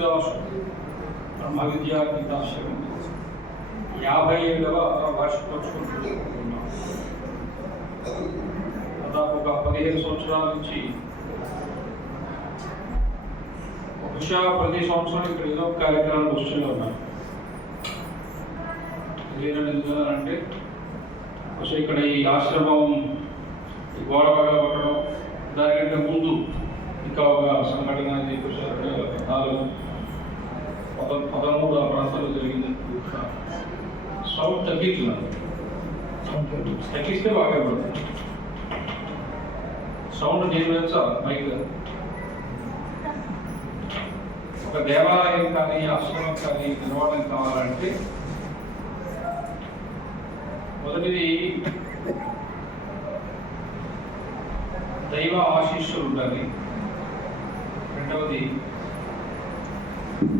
తులసీదాసు బ్రహ్మ విద్యాపీఠాశ్రమం 57వ వార్షికోత్సవం జరుపుకుంటున్నాం. దాదాపు ఒక 15 సంవత్సరాల నుంచి బహుశా ప్రతి సంవత్సరం ఇక్కడ ఏదో ఒక కార్యక్రమాలు వస్తూనే ఉన్నాయి. ఎందుకంటే బహుశా ఇక్కడ ఈ ఆశ్రమం ఈ గోడ పగలగొట్టడం దానికంటే ముందు ఇంకా ఒక సంఘటన బహుశా 2014-13 ఆ ప్రాంతాల్లో జరిగింది. సౌండ్ తగ్గించున్నారు, తగ్గిస్తే బాగా పడుతుంది. సౌండ్ నేను వచ్చా మైక్ ఒక దేవాలయం కానీ ఆశ్రమం కానీ నిర్వహణ కావాలంటే మొదటిది దైవ ఆశీస్సులు ఉండాలి. రెండవది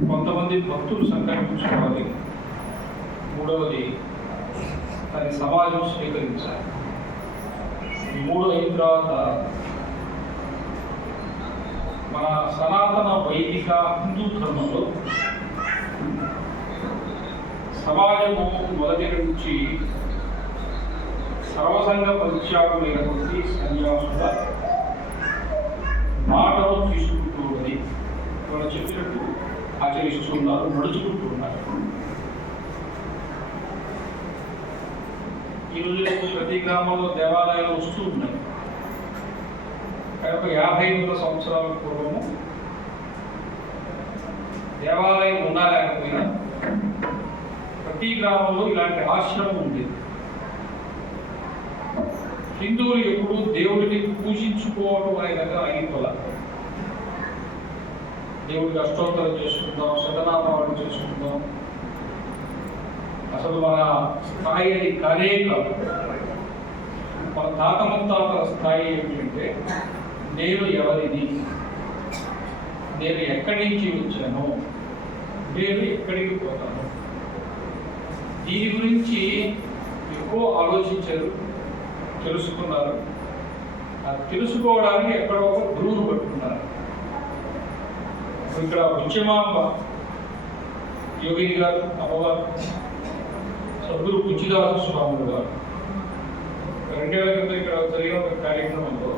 కొంతమంది భక్తులు సంకల్పించుకోవాలి. మూడవది దాన్ని సమాజం స్వీకరించాలి. ఈ మూడు అయిన తర్వాత మన సనాతన వైదిక హిందూ ధర్మంలో సమాజము మొదటి నుంచి సర్వసంగ పరిత్యాగులైనటువంటి సన్యాసుల మాటలు తీసుకుంటూ ఉన్నది. వాళ్ళు చెప్పినట్టు ఆచరిస్తున్నారు, నడుచుకుంటూ ఉన్నారు. ఈ రోజుల్లో ప్రతి గ్రామంలో దేవాలయాలు వస్తూ ఉన్నాయి. ఒక 50 సంవత్సరాల పూర్వము దేవాలయం ఉన్నా లేకపోయినా ప్రతి గ్రామంలో ఇలాంటి ఆశ్రమం ఉండేది. హిందువులు ఎప్పుడు దేవుడిని పూజించుకోవడం అనే దగ్గర అయిపోల. దేవుడికి అష్టోత్తరం చేసుకుందాం, శతనామాలు చేసుకుందాం. అసలు మన స్థాయి అది కానే కాదు. మన తాత ముత్తాతల స్థాయి ఏమిటంటే నేను ఎవరిని, నేను ఎక్కడి నుంచి వచ్చాను, నేను ఎక్కడికి పోతాను, దీని గురించి ఎక్కువ ఆలోచించారు, తెలుసుకున్నారు. అది తెలుసుకోవడానికి ఎక్కడో ఒక గురువును పట్టుకున్నారు. ఇక్కడ బుచ్చమాంబ యోగిని గారు, అమ్మవారు సద్గురు బుచ్చిదాసు స్వాములు గారు 2 ఏళ్ల క్రితం ఇక్కడ జరిగిన ఒక కార్యక్రమంలో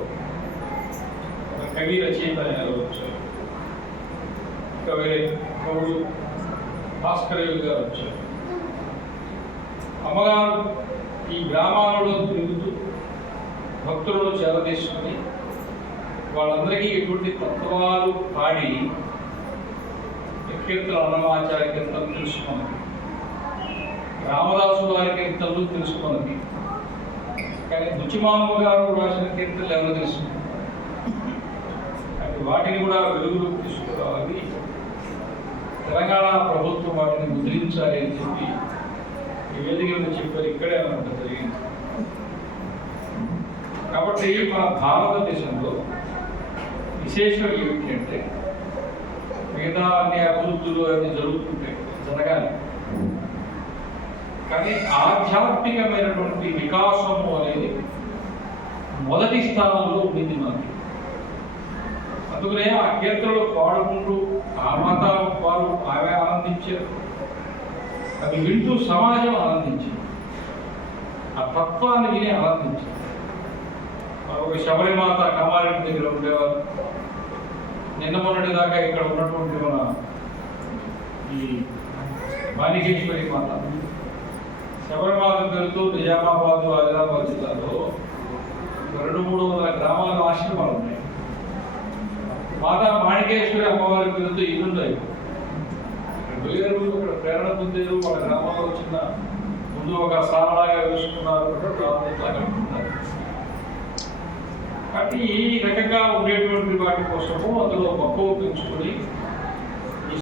ఒక కవి రచయిత వచ్చారు. ఇంకా వేరే కవులు భాస్కర్ గారు వచ్చారు. అమ్మగారు ఈ గ్రామాలలో తిరుగుతూ భక్తులను చేరదీసుకుని వాళ్ళందరికీ ఎటువంటి తత్వాలు పాడి కీర్తన అన్నమాచార్య కీర్తనలు తెలుసుకున్నది, రామదాసు వారి కీర్తనలు తెలుసుకున్నది. కానీ బుచ్చిమాంబ గారు రాసిన కీర్తనలు ఎవరు తెలుసుకున్నారు? వాటిని కూడా వెలుగులోకి తీసుకురావాలి, తెలంగాణ ప్రభుత్వం వాటిని ముద్రించాలి అని చెప్పి ఈ వేదిక మీద చెప్పారు. ఇక్కడే అన్నమాట జరిగింది. కాబట్టి మన భారతదేశంలో విశేషం ఏమిటంటే మిగతా అన్ని అభివృద్ధులు అన్ని జరగాలి, కానీ ఆధ్యాత్మికమైనటువంటి వికాసము అనేది మొదటి స్థానంలో ఉండింది మనకి. అందుకనే ఆ కీర్తనలు పాడుకుంటూ ఆ మత వారు ఆమె ఆనందించారు, అవి వింటూ సమాజం ఆనందించింది, ఆ తత్వాన్ని విని ఆనందించారు. ఒక శబరిమాత కామారెడ్డి దగ్గర ఉండేవారు. నిన్న మొన్నటి దాకా ఇక్కడ ఉన్నటువంటి మన ఈ మాణికేశ్వరి మాత శబరిమాత పేరుతో నిజామాబాద్, ఆదిలాబాద్ జిల్లాలో 200-300 గ్రామాల ఆశ్రమాలు ఉన్నాయి. మాతా మాణికేశ్వరి అమ్మవారి పేరుతో ఇల్లున్నాయి. వెళ్ళారు, ఇక్కడ ప్రేరణ పొందారు, వాళ్ళ గ్రామంలో చిన్న ముందు ఒక సాలలాగా వేసుకున్నారు, కట్టుకున్నారు. కాబట్టి ఈ రకంగా ఉండేటువంటి వాటి కోసము అందులో మక్కువ పెంచుకొని